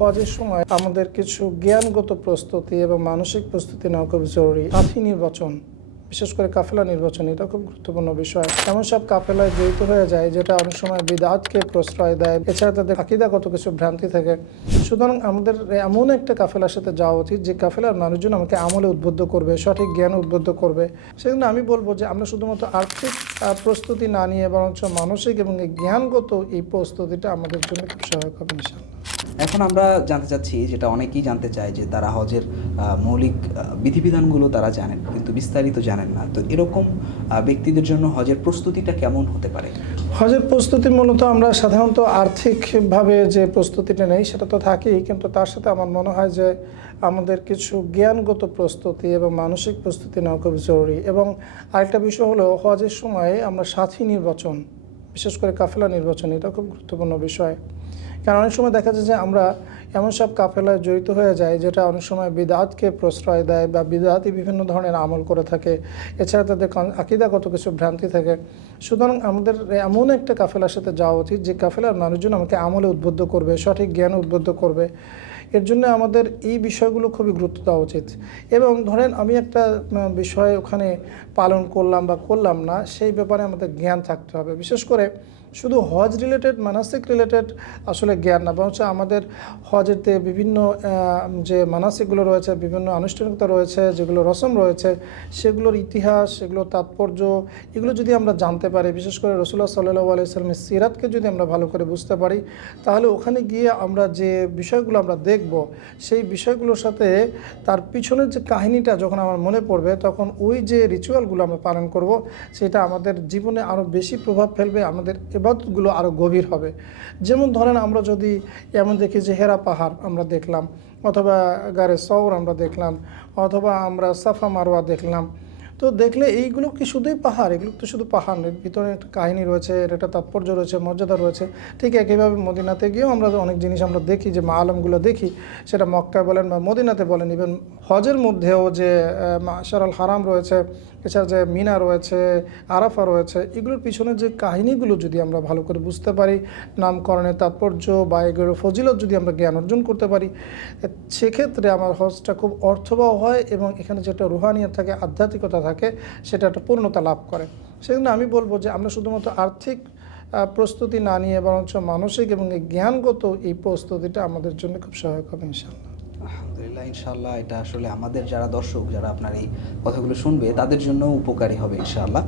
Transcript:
হজের সময় আমাদের কিছু জ্ঞানগত প্রস্তুতি এবং মানসিক প্রস্তুতি নেওয়া খুব জরুরি। সাথী নির্বাচন, বিশেষ করে কাফেলা নির্বাচন, এটা খুব গুরুত্বপূর্ণ বিষয়। এমন সব কাফেলায় জড়িত হয়ে যায় যেটা অনেক সময় বিদআতকে প্রশ্রয় দেয়, এছাড়া তাদের আকীদাগত কিছু ভ্রান্তি থাকে। সুতরাং আমাদের এমন একটা কাফেলার সাথে যাওয়া উচিত যে কাফেলার মানুষজন আমাকে আমলে উদ্বুদ্ধ করবে, সঠিক জ্ঞান উদ্বুদ্ধ করবে। সেজন্য আমি বলবো যে আমরা শুধুমাত্র আর্থিক প্রস্তুতি না নিয়ে বরঞ্চ মানসিক এবং জ্ঞানগত এই প্রস্তুতিটা আমাদের জন্য খুব সহায়ক হবে ইনশাআল্লাহ। এখন আমরা জানতে চাচ্ছি, যেটা অনেকেই জানতে চায়, যে তারা হজের মৌলিক বিধিবিধানগুলো তারা জানেন কিন্তু বিস্তারিত জানেন না। তো এরকম ব্যক্তিদের জন্য হজের প্রস্তুতিটা কেমন হতে পারে? হজের প্রস্তুতি মূলত আমরা সাধারণত আর্থিকভাবে যে প্রস্তুতিটা নেই সেটা তো থাকেই, কিন্তু তার সাথে আমার মনে হয় যে আমাদের কিছু জ্ঞানগত প্রস্তুতি এবং মানসিক প্রস্তুতি নেওয়া খুব জরুরি। এবং আরেকটা বিষয় হলো হজের সময় আমরা সাথী নির্বাচন, বিশেষ করে কাফেলা নির্বাচন, এটা খুব গুরুত্বপূর্ণ বিষয়। কারণ অনেক সময় দেখা যায় যে আমরা এমন সব কাফেলায় জড়িত হয়ে যাই যেটা অনেক সময় বিদআতকে প্রশ্রয় দেয় বা বিদআতি বিভিন্ন ধরনের আমল করে থাকে, এছাড়া তাদের আকীদাগত কিছু ভ্রান্তি থাকে। সুতরাং আমাদের এমন একটা কাফেলার সাথে যাওয়া উচিত যে কাফেলার মানুষজন আমাকে আমলে উদ্বুদ্ধ করবে, সঠিক জ্ঞান উদ্বুদ্ধ করবে। এর জন্য আমাদের এই বিষয়গুলো খুবই গুরুত্ব দেওয়া উচিত। এবং ধরেন আমি একটা বিষয় ওখানে পালন করলাম বা করলাম না, সেই ব্যাপারে আমাদের জ্ঞান থাকতে হবে। বিশেষ করে শুধু হজ রিলেটেড, মানাসিক রিলেটেড আসলে জ্ঞান না, বরঞ্চ আমাদের হজেতে বিভিন্ন যে মানাসিকগুলো রয়েছে, বিভিন্ন আনুষ্ঠানিকতা রয়েছে, যেগুলো রসম রয়েছে, সেগুলোর ইতিহাস, সেগুলোর তাৎপর্য, এগুলো যদি আমরা জানতে পারি, বিশেষ করে রাসূলুল্লাহ সাল্লাল্লাহু আলাইহি ওয়াসাল্লামের সিরাতকে যদি আমরা ভালো করে বুঝতে পারি, তাহলে ওখানে গিয়ে আমরা যে বিষয়গুলো আমরা দেখব, সেই বিষয়গুলোর সাথে তার পিছনের যে কাহিনীটা যখন আমার মনে পড়বে, তখন ওই যে রিচুয়ালগুলো আমরা পালন করব, সেটা আমাদের জীবনে আরও বেশি প্রভাব ফেলবে, আমাদের ইবাদতগুলো আরও গভীর হবে। যেমন ধরেন আমরা যদি এমন দেখি যে হেরা পাহাড় আমরা দেখলাম, অথবা গারে সওর আমরা দেখলাম, অথবা আমরা সাফা মারওয়া দেখলাম, তো দেখলে এইগুলো কি শুধুই পাহাড়? এগুলো তো শুধু পাহাড় নেই, ভিতরে একটা কাহিনী রয়েছে, এর একটা তাৎপর্য রয়েছে, মর্যাদা রয়েছে। ঠিক একইভাবে মদিনাতে গিয়েও আমরা অনেক জিনিস আমরা দেখি, যে মাআলামগুলো দেখি, সেটা মক্কায় বলেন বা মদিনাতে বলেন, ইভেন হজের মধ্যেও যে মাশারাল হারাম রয়েছে, এছাড়া যে মিনা রয়েছে, আরাফা রয়েছে, এগুলোর পিছনে যে কাহিনীগুলো যদি আমরা ভালো করে বুঝতে পারি, নামকরণের তাৎপর্য বা এগুলোর ফজিলত যদি আমরা জ্ঞান অর্জন করতে পারি, সেক্ষেত্রে আমার হজটা খুব অর্থবহ হয় এবং এখানে যেটা রুহানিয়ত থাকে, আধ্যাত্মিকতা থাকে, সেটা একটা পূর্ণতা লাভ করে। সেজন্য আমি বলবো যে আমরা শুধুমাত্র আর্থিক প্রস্তুতি না নিয়ে বরঞ্চ মানসিক এবং জ্ঞানগত এই প্রস্তুতিটা আমাদের জন্য খুব সহায়ক হবে ইনশাআল্লাহ। আলহামদুলিল্লাহ, ইনশাআল্লাহ এটা আসলে আমাদের যারা দর্শক, যারা আপনার এই কথাগুলো শুনবে, তাদের জন্য উপকারী হবে ইনশাআল্লাহ।